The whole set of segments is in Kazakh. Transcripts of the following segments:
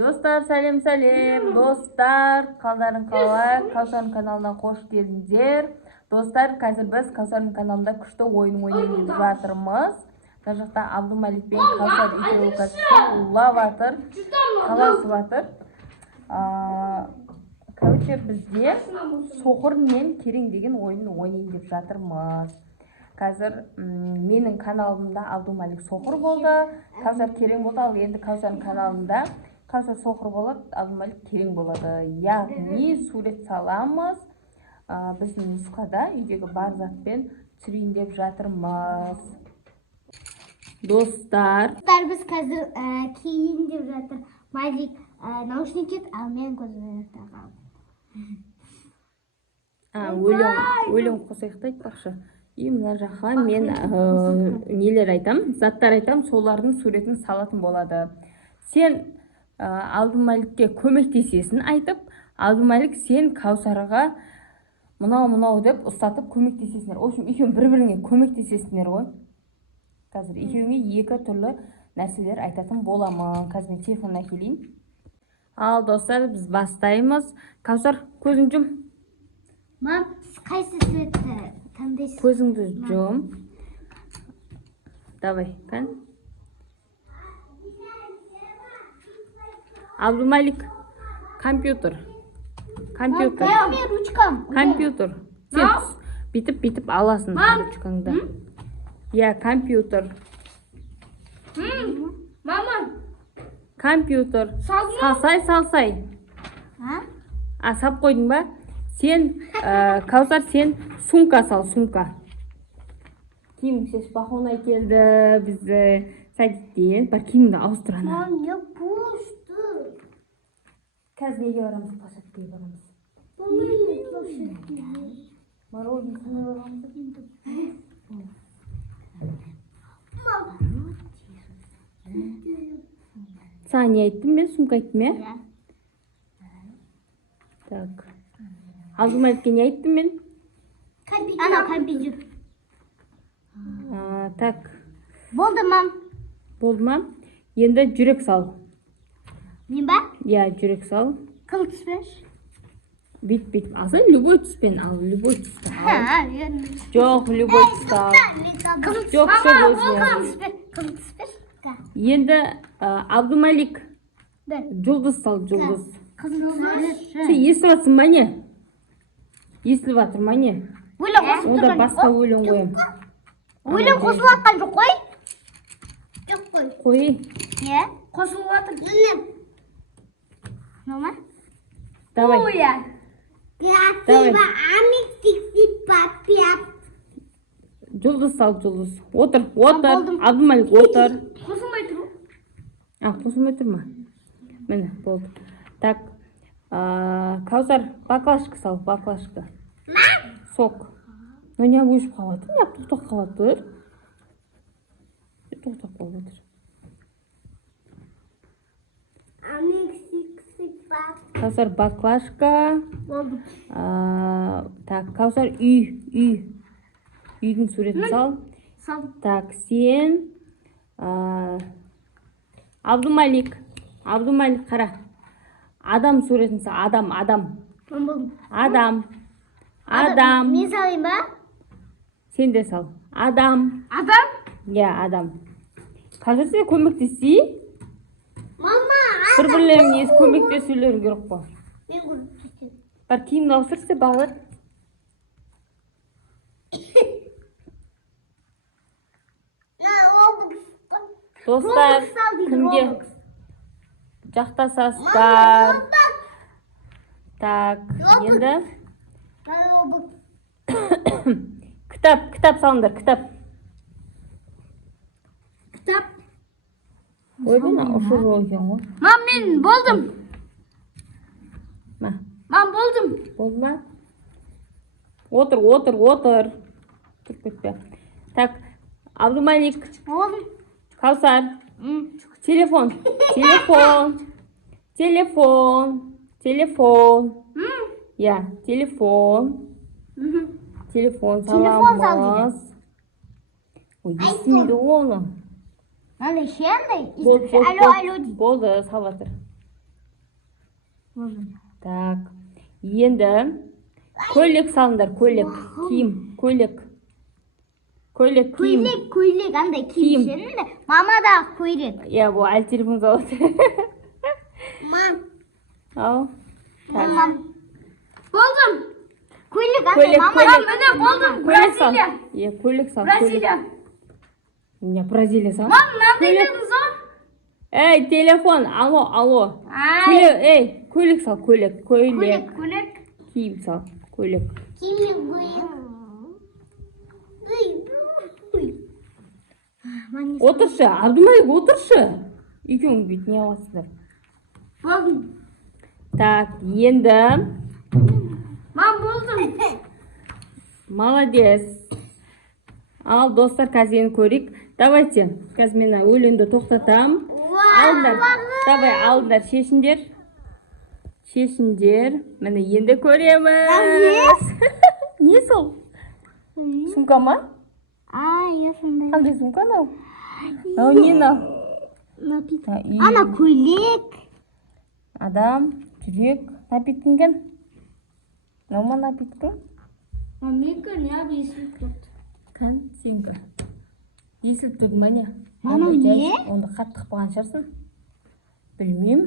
Достар, сәлем. Достар, қалдарың қалай? Каусарым каналына қош келдіңдер. Достар, қазір біз Каусарым каналында күшті ойын ойнап жатырмыз. Мына жақта Абдумалик пен Каусар екеуі шулап жатыр, таласып жатыр. Короче, бізде соқыр мен керең деген ойын ойнайын деп жатырмыз. Қазір менің каналымда Абдумалик соқыр болды, Каусар керең болды, ал енді Каусарым каналында Каусар соқыр болады, Абдумалик керең болады. Яғни сурет саламыз. Біздің нұсқада үйдегі бар затпен түсірейін деп жатырмыз. Достар, біз қазір киін деп жатыр. Малик наушник киіп, ал мен көзімді тағам. өлең қосайық та айтпақшы. Мына жаққа мен нелер айтам, заттар айтам, солардың суретін салатын болады. Сен Абдумаликке көмектесесің айтып, Абдумалик сен Каусарға мынау деп ұстатып көмектесесіңдер. В общем, екеуің бір-біріңе көмектесесіңдер ғой. Қазір екеуіңе екі түрлі нәрселер айтатын боламын. Қазір мен телефон әкелейін. Ал достар, біз бастаймыз. Каусар, көзің жұм. Мам, қайсы суретті таңдайсыз? Көзіңді жұм. Давай, кән. Абдумалик, компьютер. Мен ручкам. Компьютер. Сен битіп аласың ручкаңды. Я, компьютер. Мама. Компьютер. Салсай. Сап қойдың ба? Сен, Каусар, сен сумка сал, сумка. Киім шеш бақонай келді бізді сәдеттен. Бар киімді ауыстыраны. Мам, я пусты. Қазір неге барамыз, площадкаға барамыз. Мороженое барамыз. Саған не айттым мен, сумка айттым, я? Так. Абдумаликке не айттым мен? Ана компьютер. Так. Болды, мам. Болды ма? Енді жүрек сал. Мен ба? Я, жүрек сал. Қыл түспеш? Бит. Алсай, любой түспен ал, любой түспен ал. Жоқ, любой түсті ал. Жоқ, Қыл түспеш? Енді Абдумалик жұлдыз сал, жұлдыз. Сен естіп жатсың ба не? Естіп жатыр ма не? Онда басқа өлең қоям. Өлең қосылып жатқан жоқ қой? Жоқ қой. Қой. Е, қосылып жатыр. Мама? Давай. Красиво, амик папия. Жұлдыз сал, жұлдыз. Отыр. Абдумалик, отыр. Қосылмай тұру. Қосылмай тұр ма? Міне, болды. Так, Каусар, баклажка сал, баклажка. Сок. Но не өшіп қалады, не тоқтап қалады. Тоқтап қалады. Каусар, баклажка. Так, Каусар, үй. Үйдің суретін сал. Так, сен Абдумалик, қара. Адам суретін сал, адам. Мен салайын ба? Сен де сал. Адам? Я, адам. Қазір сен көмектесей? Мама, Бір-бірлеріңе көмектесулерің керек қой. мен көріп Бар киімді ауыстырсы бағылар. Достар, кімге жақтасасыздар? Так, енді кітап салыңдар, кітап. Ойбана, ұшы жоқ екен ғой. Мам, мен болдым. Мам, болдым. Болды ма? Отыр. Тұрып кетпе. Так, Абдумалик. Болдым. Каусар. Телефон. Я, телефон. Телефон саламыз. Ой, естімейді оны. Ана шенде? Болды, Алло, дейді. болды, салып жатыр. Так. Енді көйлек салыңдар, көйлек. Киім, көйлек. Көйлек, киім. Көйлек андай Киім. киім. Мама да көйлек. Я бұл әлі телефон завод. Мам. Ал. Так. Болдым. Көйлек андай Көйлек, мама. көйлек. Міне болдым. Көйлек сал. Көйлек сал. Бразилия. Не, Бразилия сал. Мам, мынандай дедіңіз ғой? Эй, телефон, алло. Көйлек сал, көйлек. Көйлек. Киім сал, көйлек. Отыршы, Абдумалик, отыршы. Екеуің бүйт, не аласыңдар? Болдым. Так, енді. Мам, болдым. Молодец. Ал, достар, қазір енді көрейік. Давайте, қазір мен өлеңді тоқтатам. Алдыңдар, давай, алдыңдар, шешіндер. Міне енді көреміз. Не сол? Сумка ма? Есімді. Қандай сумка анау? Ау, не анау? Ана көйлек. Адам, жүрек, напиткінген. Мынау ма напиткі? Менікі не есіліп тұрды. Қан, сенгі. Есіліп тұрды ма не? Анау не? Онды қатты қылған шығарсың. Білмеймін.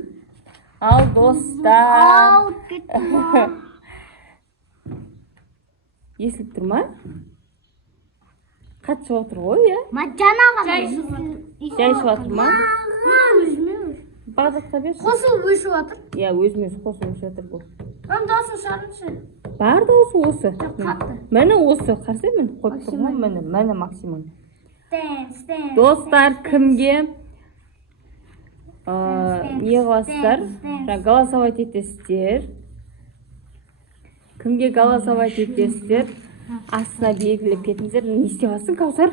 Ал, достар. Есіліп тұр ма? Қатты шығып тұр ғой, е? Жаңаға Жай шығып тұр ма? Бағдақта бер. Қосылып өшіп жатыр. Я, өзіме қосылып өшіп жатыр бұл. Даусын шығарыңызшы. Бар дауысы осы. қатты. Міне осы. Қарсы мен қойып тұрмын. Міне максимум. Достар, кімге не қыласыздар? Голосовать етесіздер. Кімге голосовать етесіздер? Астына белгілеп кетіңіздер. Не істеп жатсың, Каусар?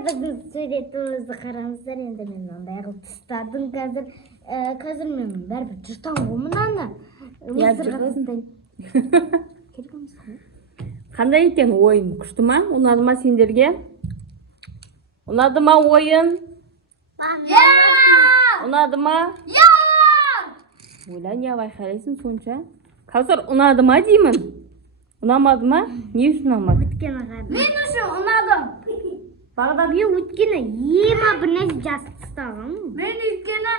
Біздің суретімізді қараңыздар. Енді мен ондай қылып тұстадым қазір. Қазір мен бәрібір жұртам ғой мұнаны. Қандай екен ойын? Күшті ма? Ұнады ма сендерге? Ұнады ма ойын? Ұнады ма? Ойла, не байқайлайсың сонша? Каусар, ұнады ма деймін? Ұнамады ма? Не үшін ұнамады? Мен үшін ұнадым. Бағдат, мен өткені ема бір нәрсе жазып тастағам. Мен өткені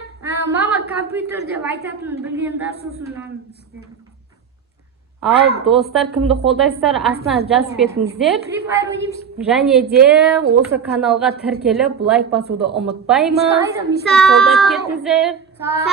мама компьютер деп айтатын білгенде сосын мынаны істедім. Ал, достар, кімді қолдайсыздар, астына жазып кетіңіздер. Free Fire ойнаймыз. Және де осы каналға тіркеліп, лайк басуды ұмытпаймыз. Сау. Қолдап кетіңіздер. Сау.